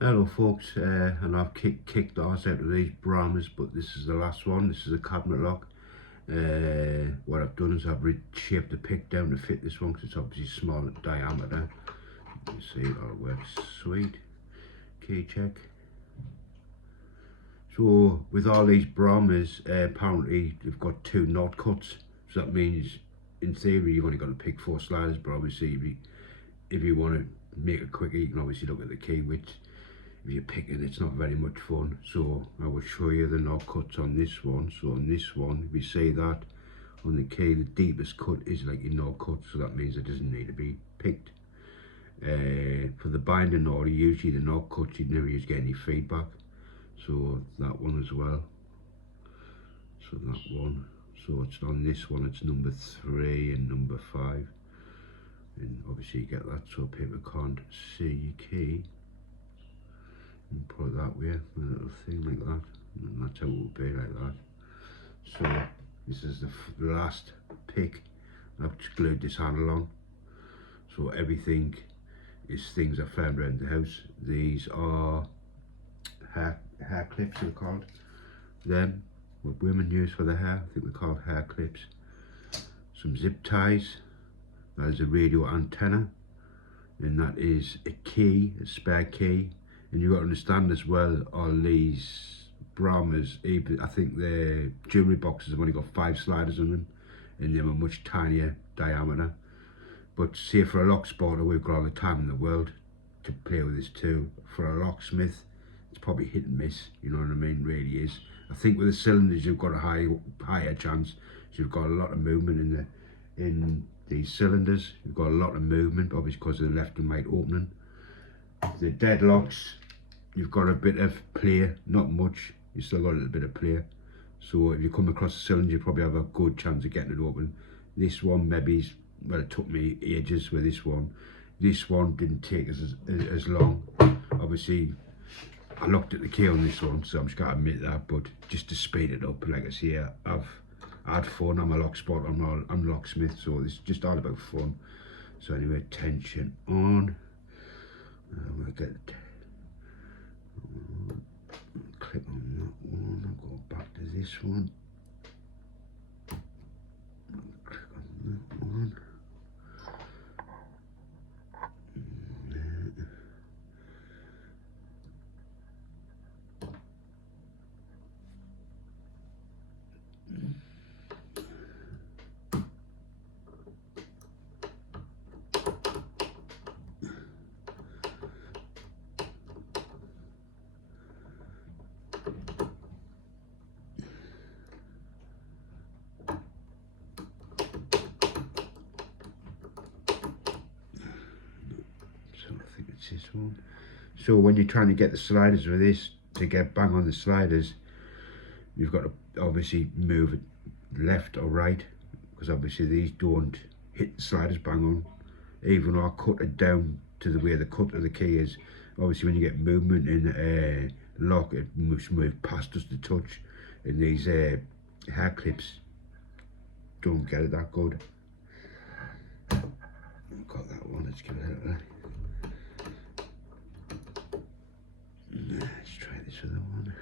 Hello folks, and I've kicked arse out of these Bramahs, but this is the last one. This is a cabinet lock. What I've done is I've shaped the pick down to fit this one because it's obviously small in diameter. You see it all works sweet. Key check. So with all these Bramahs, apparently they've got 2 knot cuts. So that means in theory you've only got to pick 4 sliders, but obviously if you want to make it quicker you can obviously look at the key width. If you're picking, it's not very much fun. So I will show you the knot cuts on this one. So on this one, if you see that on the key, the deepest cut is like your knot cut, so that means it doesn't need to be picked. For the binding order, usually the knot cuts, you'd never get any feedback. So that one as well. So that one. So it's on this one, it's number 3 and number 5. And obviously you get that so people can't see your key. And put it that way, a little thing like that, and that's how it will be, like that. So this is the last pick. I've just glued this handle on. So everything is things I found around the house. These are hair clips, they're called. Them, what women use for their hair, I think they're called hair clips. Some zip ties. That is a radio antenna, and that is a key, a spare key. And you've got to understand as well, all these Bramahs, I think the jewellery boxes have only got 5 sliders on them, and they have a much tinier diameter. But say for a lock spotter, we've got all the time in the world to play with this too. For a locksmith, it's probably hit and miss, you know what I mean, really is. I think with the cylinders, you've got a higher chance. So you've got a lot of movement in these cylinders. You've got a lot of movement, obviously because of the left and right opening. The deadlocks, you've got a bit of play, not much, you still got a little bit of play. So if you come across a cylinder, you probably have a good chance of getting it open. This one maybe, well, it took me ages with this one. This one didn't take as long. Obviously, I looked at the key on this one, so I'm just going to admit that, but just to speed it up, like I say, I've had fun. I'm a lock spot, I'm a locksmith, so it's just all about fun. So anyway, tension on. I'm going to get click on that one. I'll go back to this one. Click on that one. This one. So when you're trying to get the sliders with this, to get bang on the sliders, you've got to obviously move it left or right, because obviously these don't hit the sliders bang on. Even though I cut it down to the way the cut of the key is, obviously when you get movement in a lock, it must move past us to touch, and these hair clips don't get it that good. I've got that one, let's give it a little. Let's try this other one.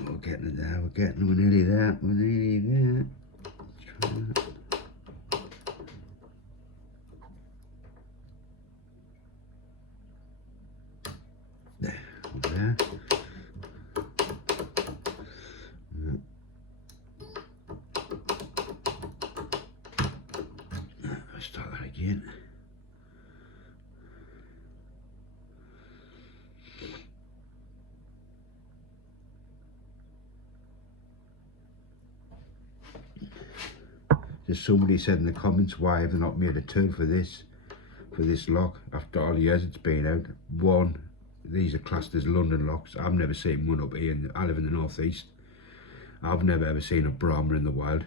We're getting it there, we're nearly there, we're nearly there. Let's try that. There, we're there. Let's start that again. There's somebody said in the comments, why have they not made a tool for this lock after all the years it's been out. One, these are classed as London locks. I've never seen one up here, I live in the northeast. I've never ever seen a Bramah in the wild.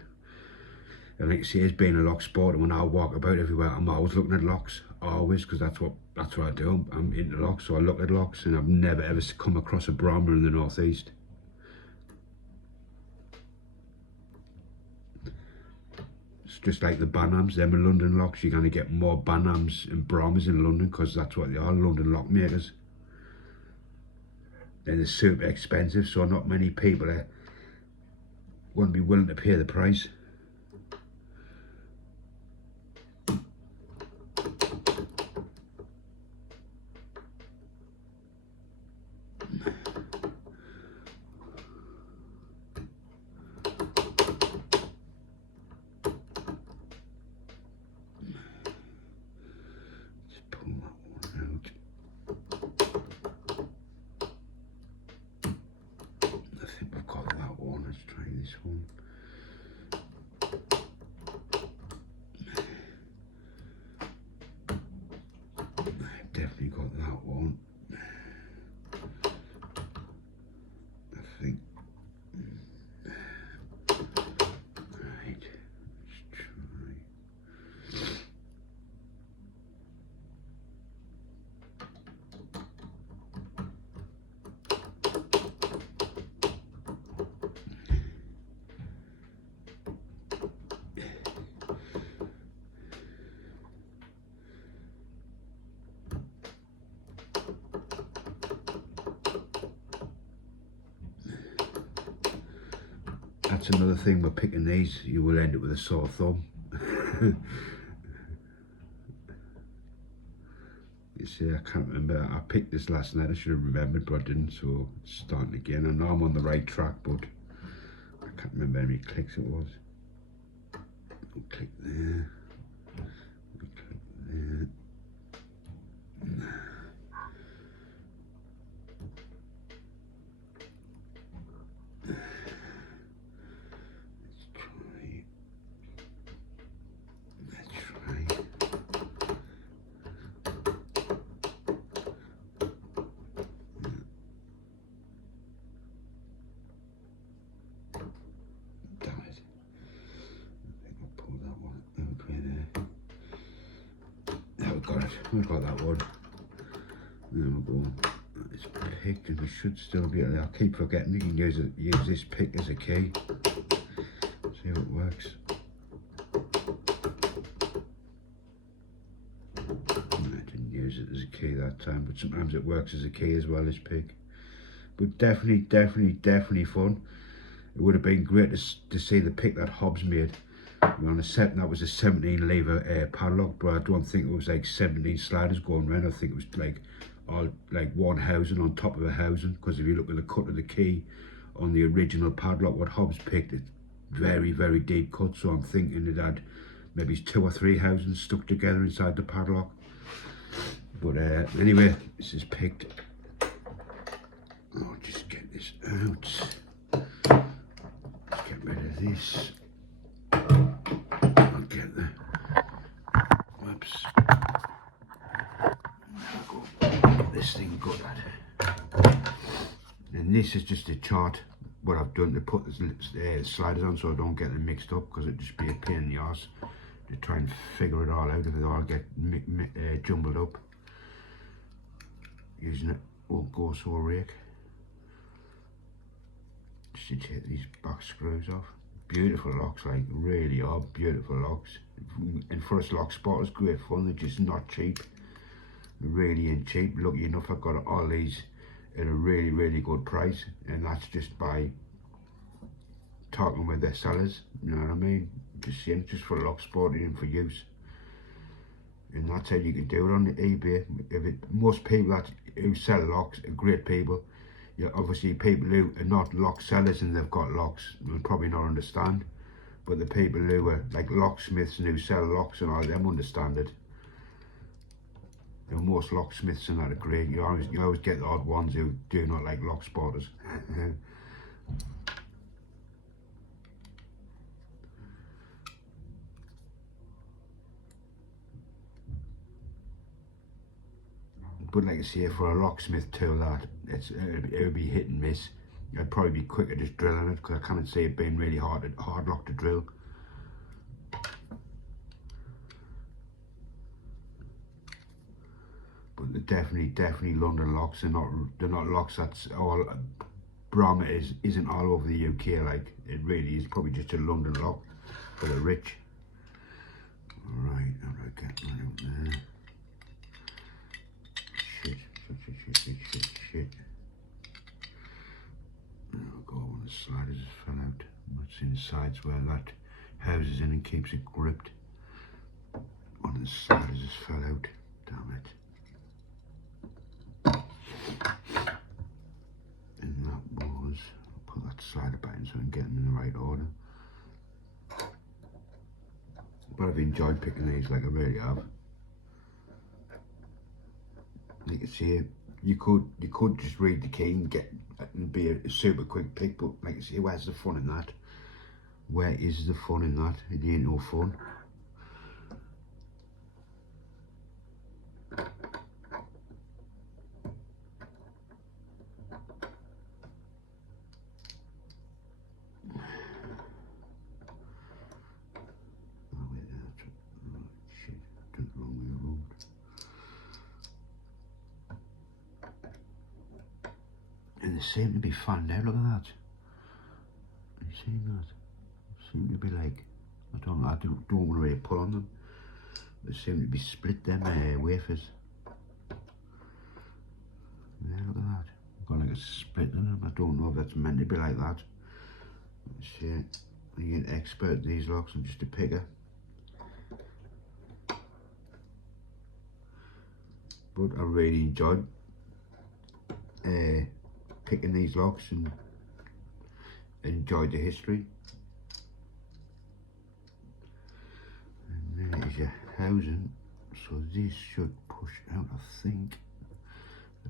And like I say, as being a lock sport, and when I walk about everywhere, I'm always looking at locks, always, because that's what I do. I'm into locks, so I look at locks, and I've never ever come across a Bramah in the northeast. It's just like the Banhams, them in London locks. You're going to get more Banhams and Bramahs in London, because that's what they are, London lock makers. And they're super expensive, so not many people wouldn't be willing to pay the price. Let's try this one. I've definitely got that one. I think. Right. Let's try. That's another thing with picking these, you will end up with a sore thumb. You see, I can't remember, I picked this last night, I should have remembered, but I didn't, so it's starting again. I know I'm on the right track, but I can't remember how many clicks it was. I'll click there, I'll click there. We've got that one. There we go. It's picked, and we should still be able to. I keep forgetting you can use this pick as a key. See how it works. I didn't use it as a key that time, but sometimes it works as a key as well as pick. But definitely fun. It would have been great to see the pick that Hobbs made. On a set, that was a 17 lever padlock, but I don't think it was like 17 sliders going around. I think it was like all like one housing on top of a housing, because if you look at the cut of the key on the original padlock what Hobbs picked, it's very deep cut, so I'm thinking it had maybe 2 or 3 housings stuck together inside the padlock. But anyway, this is picked. I'll just get this out. Let's get rid of this. I'll get the, whoops, get this thing good at. And this is just a chart, what I've done to put the sliders on so I don't get them mixed up, because it'd just be a pain in the arse to try and figure it all out if they all get jumbled up. Using it won't go so rake. Just to take these back screws off. Beautiful locks, like really are beautiful locks. And for us lock spotters, great fun. They're just not cheap. They're really ain't cheap. Lucky enough, I've got all these at a really good price, and that's just by talking with their sellers. You know what I mean? Just for lock spotting and for use. And that's how you can do it on eBay. Most people who sell locks are great people. Yeah, obviously people who are not lock sellers and they've got locks will probably not understand, but the people who are like locksmiths and who sell locks and all them understand it. And most locksmiths and that are great. You always get the odd ones who do not like lock spotters. But like I say, for a locksmith tool, that it would be hit and miss. I'd probably be quicker just drilling it, because I can't see it being really hard lock to drill. definitely London locks. They're not locks that's all. Bramah isn't all over the UK. Like, it really is probably just a London lock for the rich. Alright, I'm gonna get one out there. Shit. I'll go on the sliders just fell out. What's inside where that houses in and keeps it gripped. One of the sliders just fell out. Damn it. And that was, I'll put that slider back in so I can get them in the right order. But I've enjoyed picking these, like I really have. You can see it. You could just read the key and get and be a super quick pick, but like you see, where's the fun in that? Where is the fun in that? It ain't no fun. And they seem to be fanned out, look at that. Have you seen that? Seem to be like, I don't want to really pull on them. They seem to be split them wafers. Yeah, look at that. Got like a split in them. I don't know if that's meant to be like that. Let's see. You're an expert at these locks, I'm just a picker. But I really enjoyed picking these locks and enjoyed the history. And there's your housing. So this should push out, I think.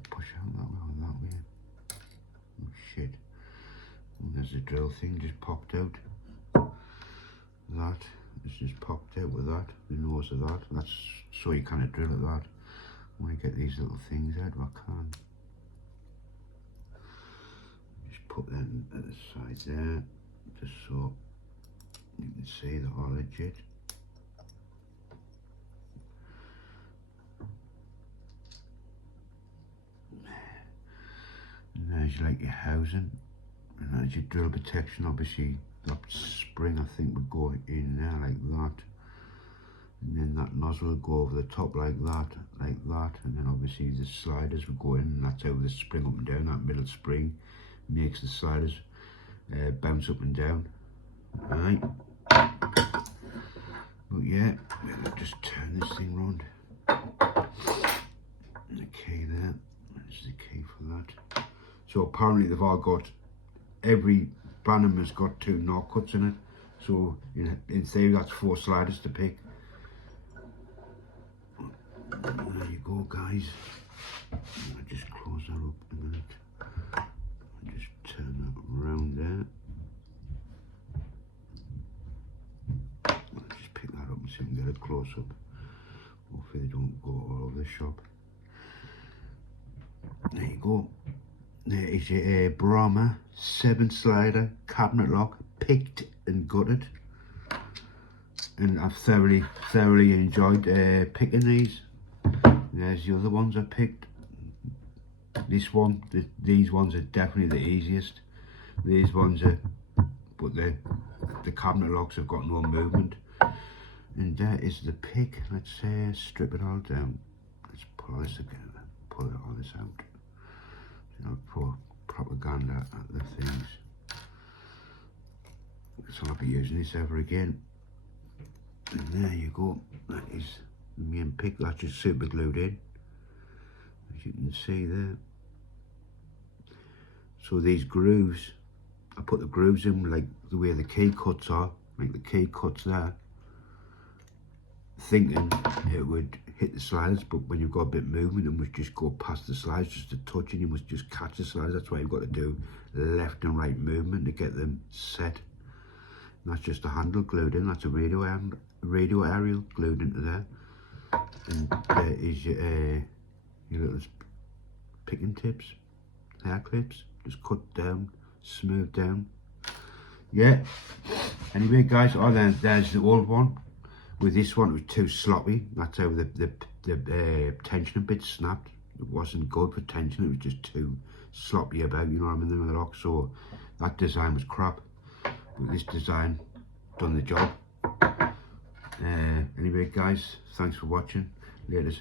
Push out that way or that way. Oh shit. And there's the drill thing just popped out. That it's just popped out with that, the nose of that. That's so you kind of drill at that. I want to get these little things out if I can. Just put them at the side there, just so you can see they're all legit. And there's like your housing, and there's your drill protection. Obviously that spring I think would go in there like that, and then that nozzle would go over the top like that, and then obviously the sliders would go in, and that's how the spring up and down. That middle spring makes the sliders bounce up and down. Right, but yeah, we'll just turn this thing round. The key there, there's the key for that. So apparently they've all got, every Bramah has got 2 knot cuts in it. So in theory that's 4 sliders to pick. There you go, guys. I'll just close that up a minute. I'll just turn that around there. I'll just pick that up and see if I can get a close up. Hopefully they don't go all over the shop. There you go. There is your Bramah 7 slider cabinet lock, picked and gutted. And I've thoroughly enjoyed picking these. There's the other ones I picked. This one, these ones are definitely the easiest. These ones are, but the cabinet locks have got no movement. And there is the pick. Let's strip it all down. Let's pull this together, pull all this out. I'll pour propaganda at the things. So I'll be using this ever again. And there you go. That is the main pick. That's just super glued in, as you can see there. So these grooves, I put the grooves in like the way the key cuts are, like the key cuts there, thinking it would hit the sliders, but when you've got a bit of movement, it must just go past the sliders just a touch, and you must just catch the sliders. That's why you've got to do left and right movement to get them set. And that's just a handle glued in. That's a radio aerial glued into there. And there is your little picking tips, hair clips, just cut down, smooth down. Yeah. Anyway, guys, then there's the old one. With this one, it was too sloppy. That's how the tensioner bit snapped. it wasn't good for tension, it was just too sloppy about, you know what I mean, the lock. So that design was crap, but this design done the job. Anyway guys, thanks for watching. Laters.